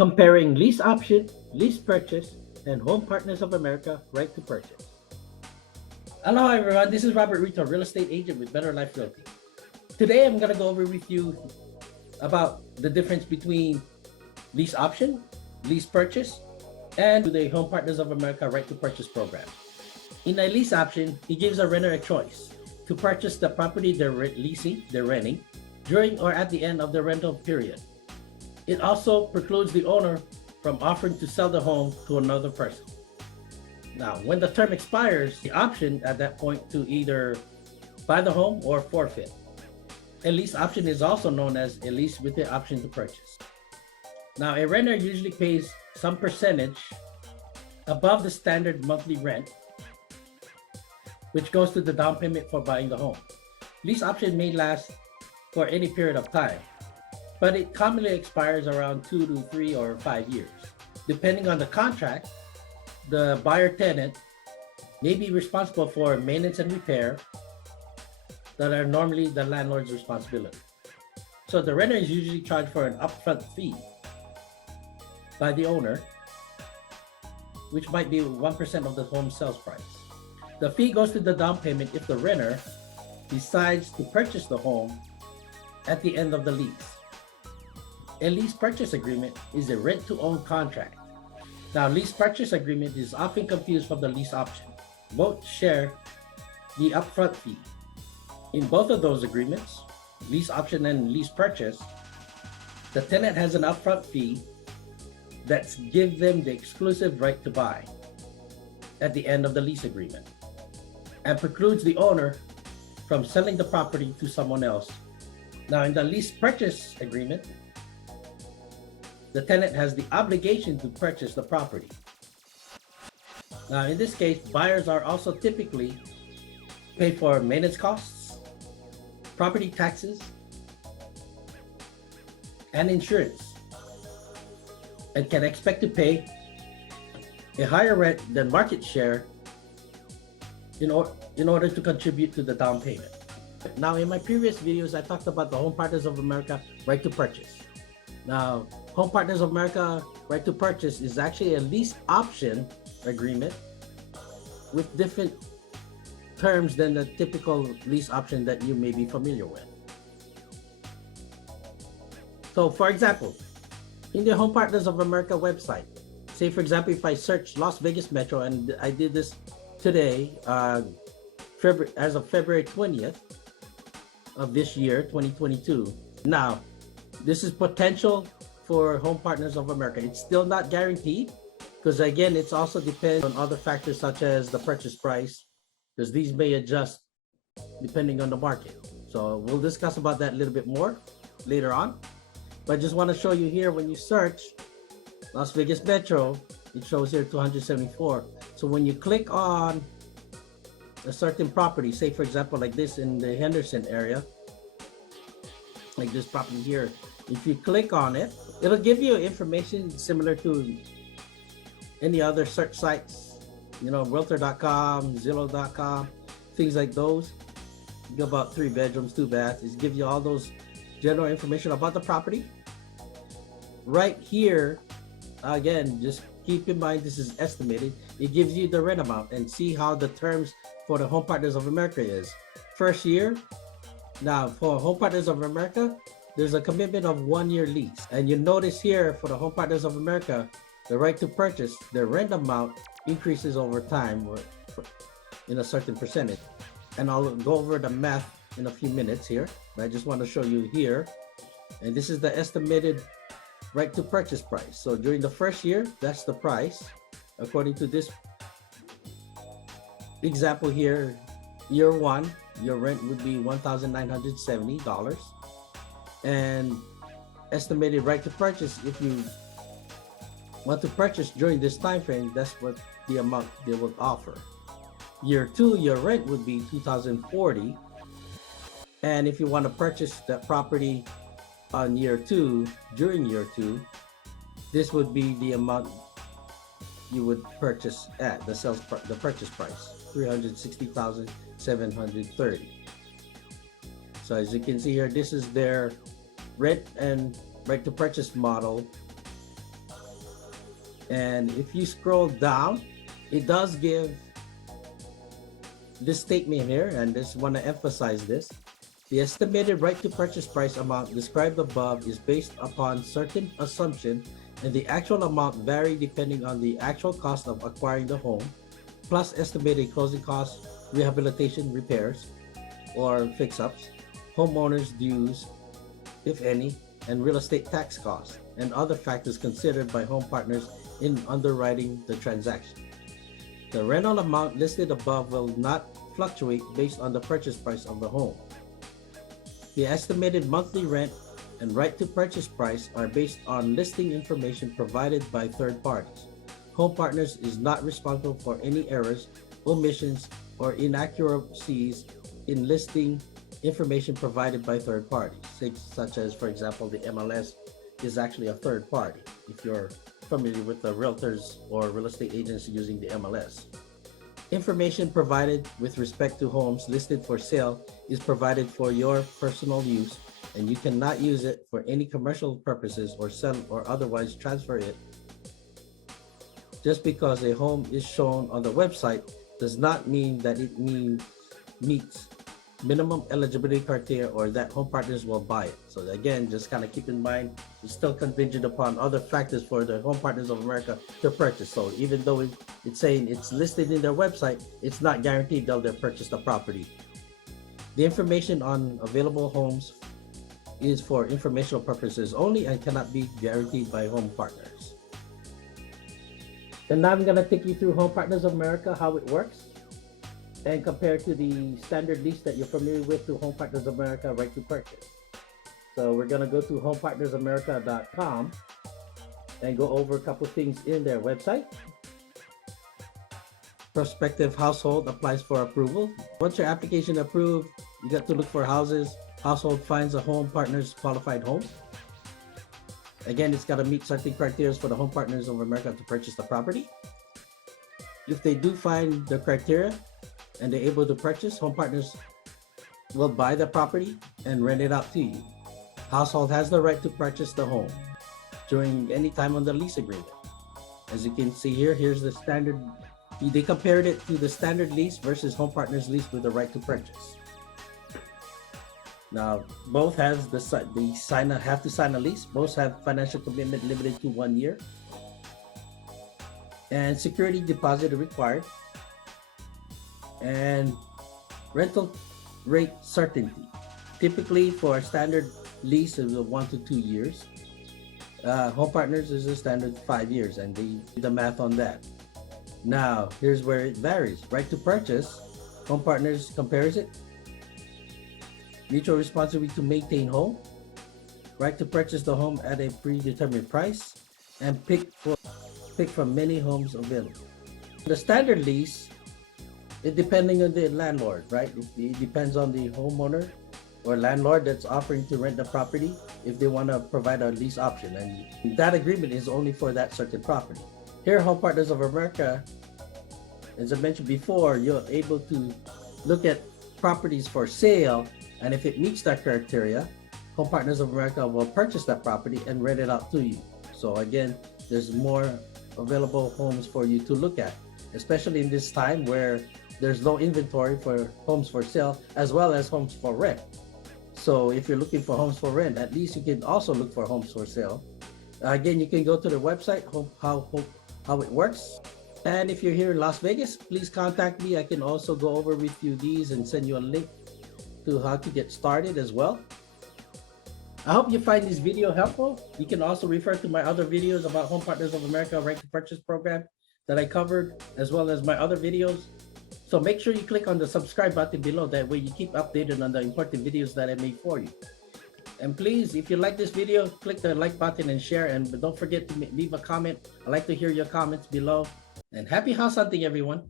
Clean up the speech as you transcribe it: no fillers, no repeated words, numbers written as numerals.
Comparing lease option, lease purchase, and Home Partners of America right to purchase. Hello everyone, this is Robert Ritua, real estate agent with Better Life Realty. Today I'm going to go over with you about the difference between lease option, lease purchase, and the Home Partners of America right to purchase program. In a lease option, it gives a renter a choice to purchase the property they're renting, during or at the end of the rental period. It also precludes the owner from offering to sell the home to another person. Now, when the term expires, the option at that point to either buy the home or forfeit. A lease option is also known as a lease with the option to purchase. Now, a renter usually pays some percentage above the standard monthly rent, which goes to the down payment for buying the home. Lease option may last for any period of time, but it commonly expires around 2 to 3 or 5 years. Depending on the contract, the buyer tenant may be responsible for maintenance and repair that are normally the landlord's responsibility. So the renter is usually charged for an upfront fee by the owner, which might be 1% of the home sales price. The fee goes to the down payment if the renter decides to purchase the home at the end of the lease. A lease purchase agreement is a rent-to-own contract. Now, lease purchase agreement is often confused from the lease option. Both share the upfront fee. In both of those agreements, lease option and lease purchase, the tenant has an upfront fee that gives them the exclusive right to buy at the end of the lease agreement and precludes the owner from selling the property to someone else. Now, in the lease purchase agreement, the tenant has the obligation to purchase the property. Now, in this case, buyers are also typically paid for maintenance costs, property taxes, and insurance, and can expect to pay a higher rent than market share in order to contribute to the down payment. Now, in my previous videos, I talked about the Home Partners of America right to purchase. Now, Home Partners of America right to purchase is actually a lease option agreement with different terms than the typical lease option that you may be familiar with. So, for example, in the Home Partners of America website, say for example, if I search Las Vegas Metro, and I did this today, as of February 20th of this year, 2022. Now, this is potential for Home Partners of America. It's still not guaranteed because, again, it's also depends on other factors such as the purchase price, because these may adjust depending on the market. So we'll discuss about that a little bit more later on. But I just want to show you here, when you search Las Vegas Metro, it shows here 274. So when you click on a certain property, say for example like this in the Henderson area, like this property here, if you click on it, it'll give you information similar to any other search sites, realtor.com, Zillow.com, things like those. You get about 3 bedrooms, 2 baths. It gives you all those general information about the property. Right here, again, just keep in mind this is estimated. It gives you the rent amount and see how the terms for the Home Partners of America is. First year. Now, for Home Partners of America, there's a commitment of 1-year lease. And you notice here for the Home Partners of America, the right to purchase, the rent amount increases over time in a certain percentage. And I'll go over the math in a few minutes here, but I just want to show you here. And this is the estimated right to purchase price. So during the first year, that's the price. According to this example here, year 1, your rent would be $1,970. And estimated right to purchase, if you want to purchase during this time frame, that's what the amount they will offer. Year 2, your rent would be $2,040. And if you want to purchase that property on year 2, during year 2, this would be the amount you would purchase at the purchase price, $360,730. So as you can see here, this is their rent and right to purchase model And if you scroll down, it does give this statement here, and just want to emphasize this. The estimated right to purchase price amount described above is based upon certain assumptions, and the actual amount vary depending on the actual cost of acquiring the home, plus estimated closing costs, rehabilitation, repairs, or fix-ups, homeowners' dues, if any, and real estate tax costs, and other factors considered by home partners in underwriting the transaction. The rental amount listed above will not fluctuate based on the purchase price of the home. The estimated monthly rent and right to purchase price are based on listing information provided by third parties. Home Partners is not responsible for any errors, omissions, or inaccuracies in listing information provided by third parties, such as, for example, the MLS is actually a third party, if you're familiar with the realtors or real estate agents using the MLS. Information provided with respect to homes listed for sale is provided for your personal use, and you cannot use it for any commercial purposes or sell or otherwise transfer it. Just because a home is shown on the website does not mean that it meets minimum eligibility criteria or that Home Partners will buy it. So again, just kind of keep in mind, it's still contingent upon other factors for the Home Partners of America to purchase. So even though it's saying it's listed in their website, it's not guaranteed they'll purchase the property. The information on available homes is for informational purposes only and cannot be guaranteed by Home Partners. And now I'm going to take you through Home Partners of America, how it works, and compared to the standard lease that you're familiar with through Home Partners of America right to purchase. So we're going to go to homepartnersamerica.com and go over a couple things in their website. Prospective household applies for approval. Once your application approved, you got to look for houses. Household finds a Home Partners qualified home. Again, it's got to meet certain criteria for the Home Partners of America to purchase the property. If they do find the criteria and they're able to purchase, Home Partners will buy the property and rent it out to you. Household has the right to purchase the home during any time on the lease agreement. As you can see here, here's the standard. They compared it to the standard lease versus Home Partners lease with the right to purchase. Now, both have to sign a lease. Both have financial commitment limited to 1 year, and security deposit required, and rental rate certainty. Typically, for a standard lease is 1 to 2 years. Home Partners is a standard 5 years, and they do the math on that. Now, here's where it varies. Right to purchase, Home Partners compares it. Mutual responsibility to maintain home. Right to purchase the home at a predetermined price, and pick from many homes available. The standard lease, it depending on the landlord, right? It depends on the homeowner or landlord that's offering to rent the property if they want to provide a lease option, and that agreement is only for that certain property. Here, Home Partners of America, as I mentioned before, you're able to look at properties for sale, and if it meets that criteria, Home Partners of America will purchase that property and rent it out to you. So again, there's more available homes for you to look at, especially in this time where there's no inventory for homes for sale as well as homes for rent. So if you're looking for homes for rent, at least you can also look for homes for sale. Again, you can go to the website, how it works. And if you're here in Las Vegas, please contact me. I can also go over with you these and send you a link to how to get started as well. I hope you find this video helpful. You can also refer to my other videos about Home Partners of America right to purchase program that I covered, as well as my other videos. So make sure you click on the subscribe button below. That way you keep updated on the important videos that I made for you. And please, if you like this video, click the like button and share. And don't forget to leave a comment. I'd like to hear your comments below. And happy house hunting, everyone.